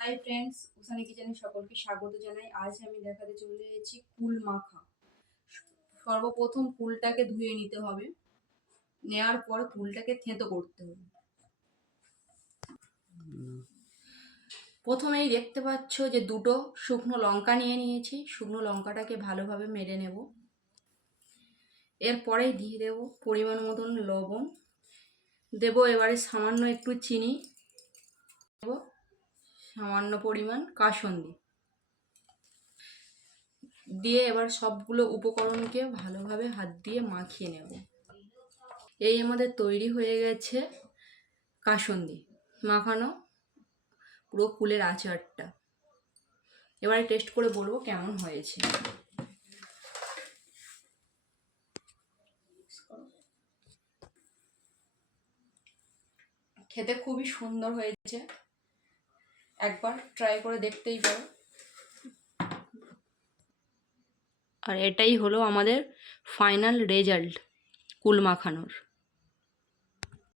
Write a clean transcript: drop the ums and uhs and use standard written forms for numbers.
Hi friends, উসানি কিচেনে সকলকে স্বাগত জানাই। আজ আমি দেখাতে চলে এসেছি কুল মাখা। সর্বপ্রথম কুলটাকে ধুয়ে নিতে হবে, নেয়ার পর কুলটাকে থেঁতো করতে হবে। প্রথমেই দেখতে পাচ্ছ যে দুটো শুকনো লঙ্কা নিয়ে নিয়েছি। শুকনো লঙ্কাটাকে ভালোভাবে মেরে নেব। এরপরে দিয়ে দেব পরিমাণ মতন লবণ, দেব এবারে সামান্য একটু চিনি, দেব সামান্য পরিমাণ কাসুন্দি দিয়ে এবার সবগুলো উপকরণকে ভালোভাবে হাত দিয়ে মাখিয়ে নেব। এই আমাদের তৈরি হয়ে গেছে কাসুন্দি মাখানো পুরো কুলের আচারটা। এবারে টেস্ট করে বলবো কেমন হয়েছে। খেতে খুবই সুন্দর হয়েছে, একবার ট্রাই করে দেখতেই পারো। আর এটাই হলো আমাদের ফাইনাল রেজাল্ট কুল মাখানোর।